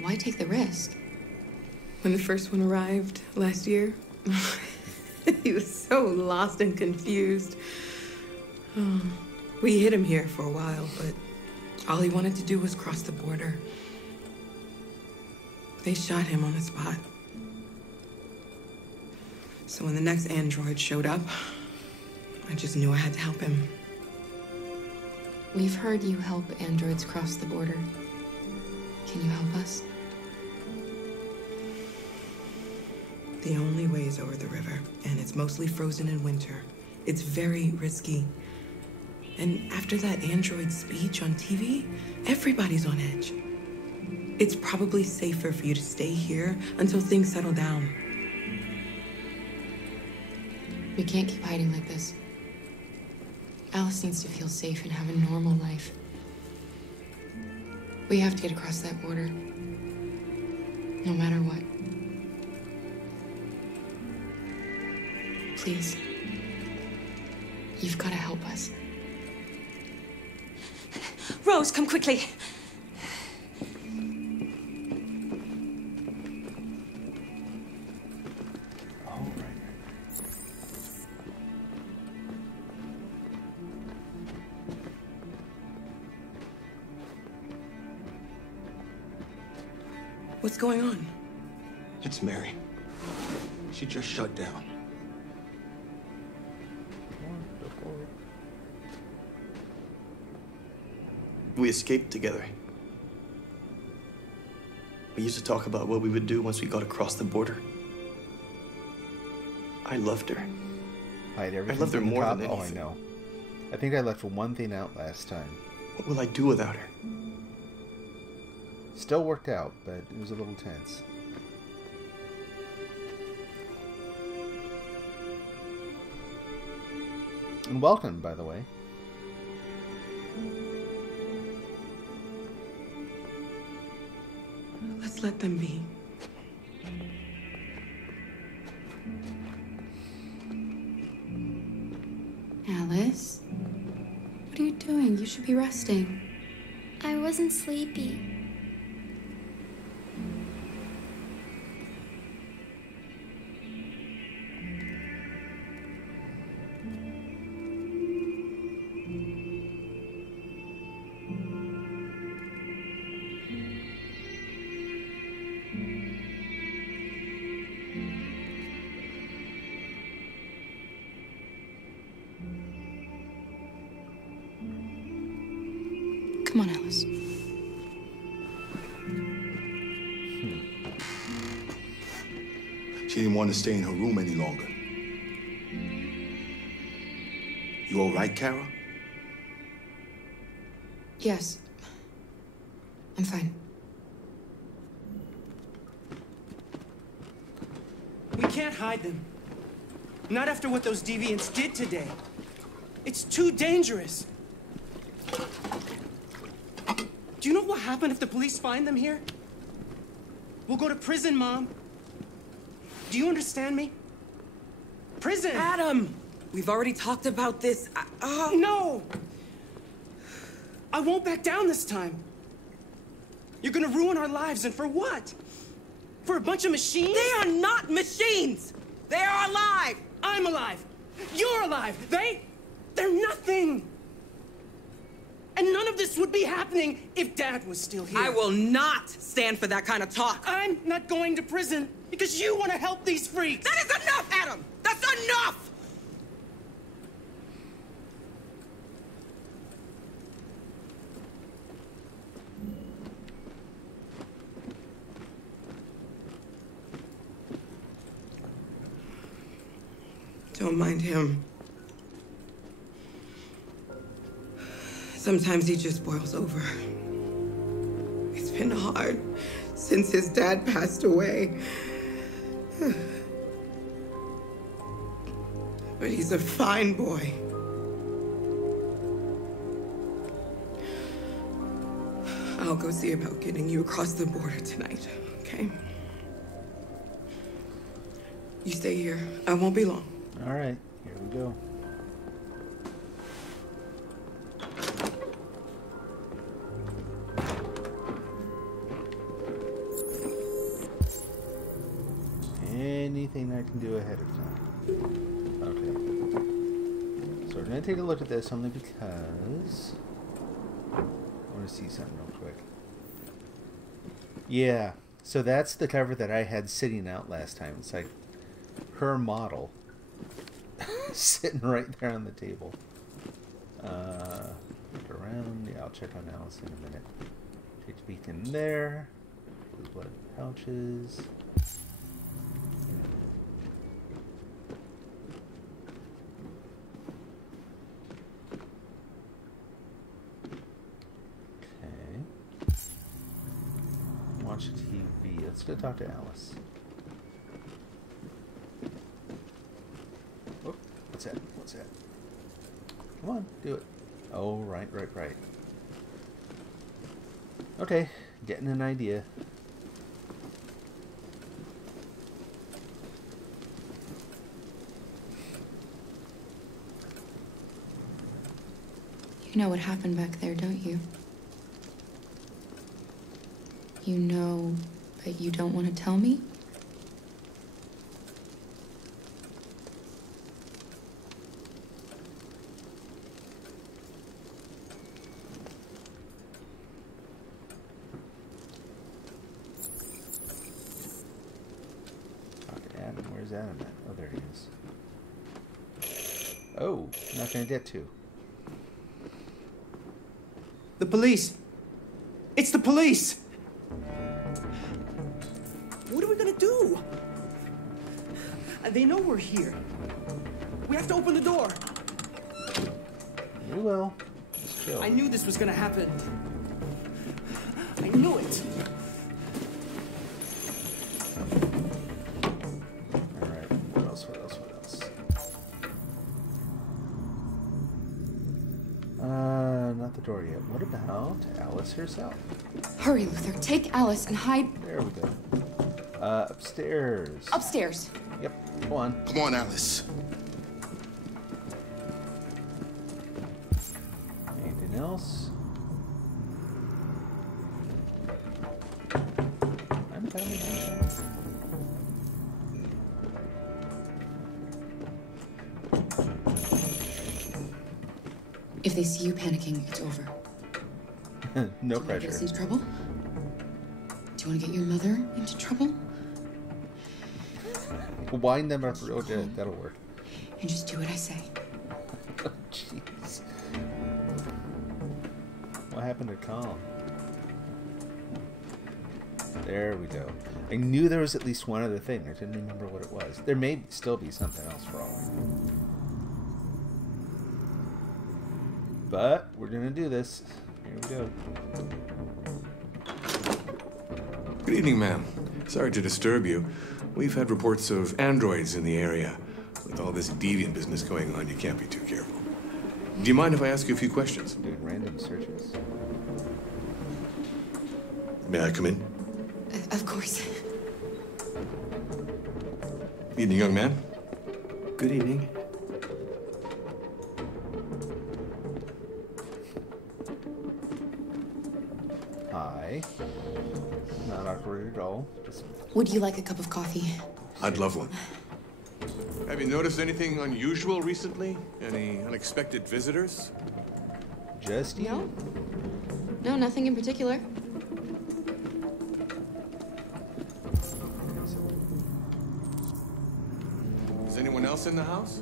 Why take the risk? When the first one arrived last year, he was so lost and confused. We hid him here for a while, but all he wanted to do was cross the border. They shot him on the spot. So when the next android showed up, I just knew I had to help him. We've heard you help androids cross the border. Can you help us? The only way is over the river, and it's mostly frozen in winter. It's very risky. And after that android speech on TV, everybody's on edge. It's probably safer for you to stay here until things settle down. We can't keep hiding like this. Alice needs to feel safe and have a normal life. We have to get across that border. No matter what. Please. You've got to help us. Rose, come quickly. What's going on? It's Mary. She just shut down. We escaped together. We used to talk about what we would do once we got across the border. I loved her. Hide everything. I loved her from the more cop. than Oh, I anything. know. I think I left one thing out last time. What will I do without her? Still worked out, but it was a little tense. And welcome, by the way. Let's let them be. Alice? What are you doing? You should be resting. I wasn't sleepy. Come on, Alice. She didn't want to stay in her room any longer. You all right, Kara? Yes. I'm fine. We can't hide them. Not after what those deviants did today. It's too dangerous. Do you know what will happen if the police find them here? We'll go to prison, Mom. Do you understand me? Prison! Adam! We've already talked about this. No! I won't back down this time. You're gonna ruin our lives, and for what? For a bunch of machines? They are not machines! They are alive! I'm alive! You're alive! They're nothing! And none of this would be happening if Dad was still here. I will not stand for that kind of talk. I'm not going to prison because you want to help these freaks. That is enough, Adam! That's enough! Don't mind him. Sometimes he just boils over. It's been hard since his dad passed away. But he's a fine boy. I'll go see about getting you across the border tonight, okay? You stay here. I won't be long. All right, here we go. Anything I can do ahead of time. Okay. So we're going to take a look at this only because I want to see something real quick. Yeah, so that's the cover that I had sitting out last time. It's like her model sitting right there on the table. Look around. Yeah, I'll check on Alice in a minute. Take a peek in there. Blue blood pouches. Watch TV. Let's go talk to Alice. Oh, what's that? What's that? Come on, do it. Oh, right. Okay, getting an idea. You know what happened back there, don't you? You know, but you don't want to tell me? Talk to Adam. Where's Adam at? Oh, there he is. Oh, not gonna get to. The police! It's the police! What are we gonna do? They know we're here. We have to open the door. We will. Just chill. I knew this was gonna happen. I knew it. Alright, what else? Not the door yet. What about Alice herself? Hurry, Luther. Take Alice and hide. There we go. Upstairs. Upstairs. Yep, go on. Come on, Alice. Anything else? I'm coming. If they see you panicking, it's over. No Do you want to pressure. get us into trouble? Do you want to get your mother into trouble? Wind them up real good. That'll work. And just do what I say. Jeez. What happened to calm? There we go. I knew there was at least one other thing. I didn't remember what it was. There may still be something else for all I know. But we're gonna do this. Here we go. Good evening, ma'am. Sorry to disturb you. We've had reports of androids in the area. With all this deviant business going on, you can't be too careful. Do you mind if I ask you a few questions? Doing random searches. May I come in? Of course. Evening, young man. Good evening. Hi. Not awkward at all. Just Would you like a cup of coffee? I'd love one. Have you noticed anything unusual recently? Any unexpected visitors? just you. No. No, nothing in particular. Is anyone else in the house?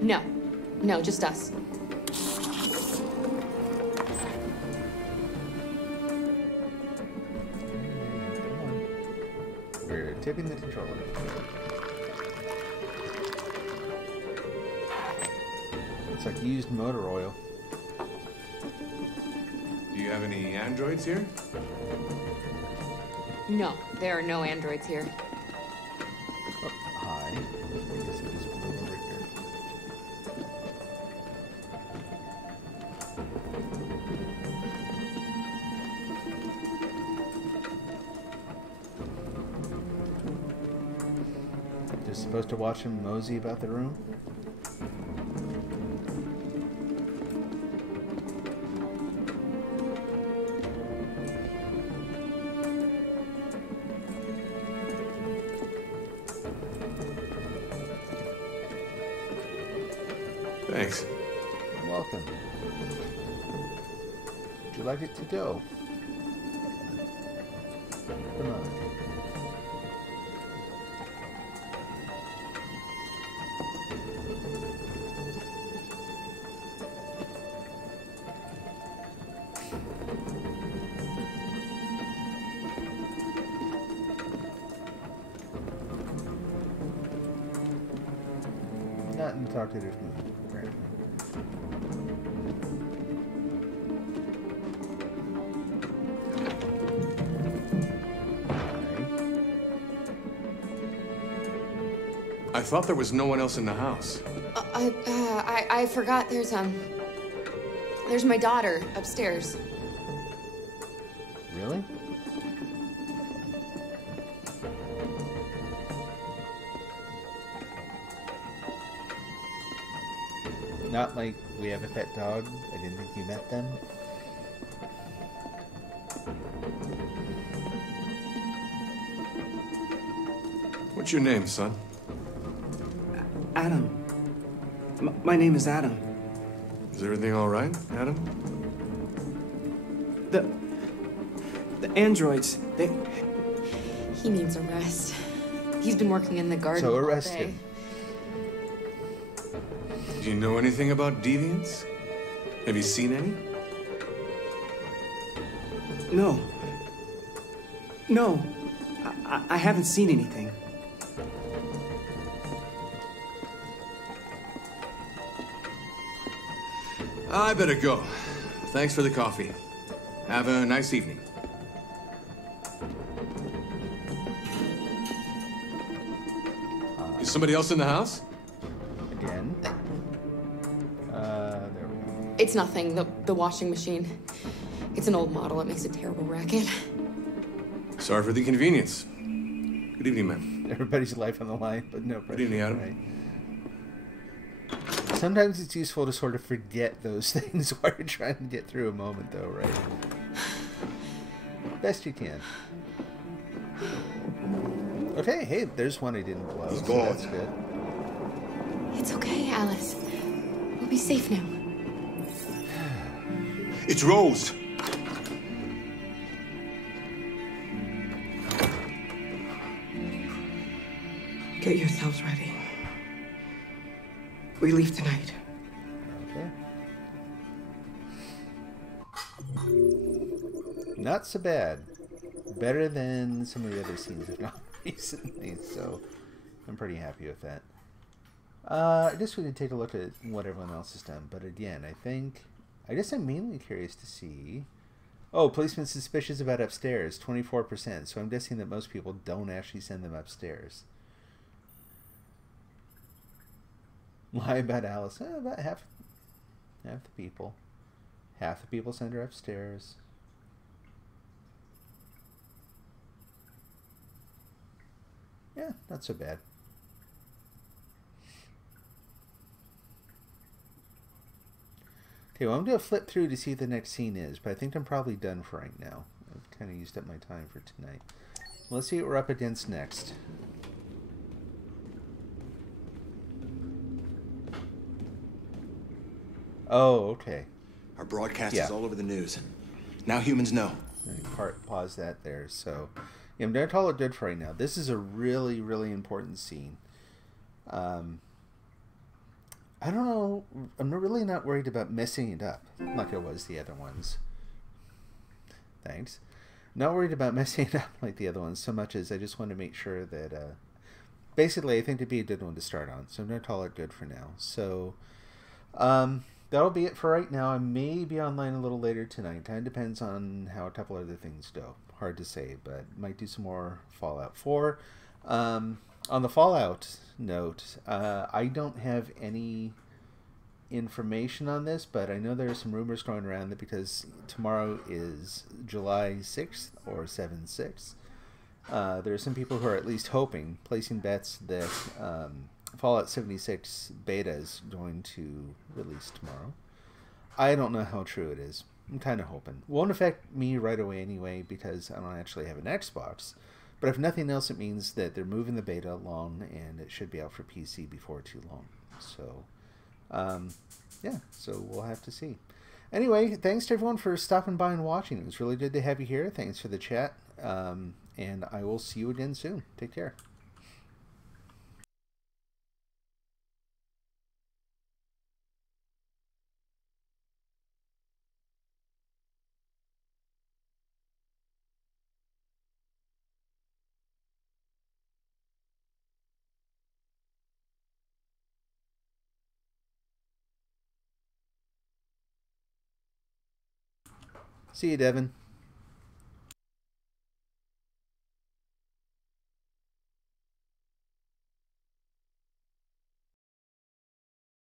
No. No, just us. We're tipping the controller. It's like used motor oil. Do you have any androids here? No, there are no androids here. Oh, hi. I guess it is one over here. Just supposed to watch him mosey about the room? Thanks. You're welcome. Would you like it to go? Come on. Not in talkative mood, apparently. I thought there was no one else in the house. I forgot there's my daughter upstairs. Really? Not like we have a pet dog. I didn't think you met them. What's your name, son? Adam. My name is Adam. Is everything all right, Adam? The androids, they... He needs a rest. He's been working in the garden So all arrest day. him. Do you know anything about deviants? Have you seen any? No. No, I haven't seen anything. I better go. Thanks for the coffee. Have a nice evening. Is somebody else in the house? Again. There we go. It's nothing. The washing machine. It's an old model. It makes a terrible racket. Sorry for the inconvenience. Good evening, ma'am. Everybody's life on the line, but no pressure. Good evening, Adam. Right? Sometimes it's useful to sort of forget those things while you're trying to get through a moment, though, right? Best you can. Okay, hey, there's one I didn't blow. He's so gone. That's good. It's okay, Alice. We'll be safe now. It's Rose. Get yourselves ready. We leave tonight. Okay. Not so bad. Better than some of the other scenes I've done recently, so I'm pretty happy with that. I guess we can take a look at what everyone else has done, but again, I guess I'm mainly curious to see... Oh, policeman suspicious about upstairs, 24%, so I'm guessing that most people don't actually send them upstairs. Lie about Alice. About half the people. Half the people send her upstairs. Yeah, not so bad. Okay, well, I'm going to flip through to see what the next scene is, but I think I'm probably done for right now. I've kind of used up my time for tonight. Let's see what we're up against next. Oh, okay. Our broadcast is all over the news. Now humans know. Pause that there. So, yeah, I'm going to call it good for right now. This is a really, really important scene. I don't know. I'm really not worried about messing it up like I was the other ones. Thanks. Not worried about messing it up like the other ones so much as I just want to make sure that... basically, I think it'd be a good one to start on. So I'm going to call it good for now. So... that'll be it for right now. I may be online a little later tonight. Kind of depends on how a couple other things go. Hard to say, but might do some more Fallout 4. On the Fallout note, I don't have any information on this, but I know there are some rumors going around that because tomorrow is July 6th or 7/6, there are some people who are at least hoping, placing bets that Fallout 76 beta is going to release tomorrow. I don't know how true it is. I'm kind of hoping. Won't affect me right away anyway because I don't actually have an Xbox. But if nothing else, it means that they're moving the beta along and it should be out for PC before too long. So, yeah, so we'll have to see. Anyway, thanks to everyone for stopping by and watching. It was really good to have you here. Thanks for the chat. And I will see you again soon. Take care. See you, Devin.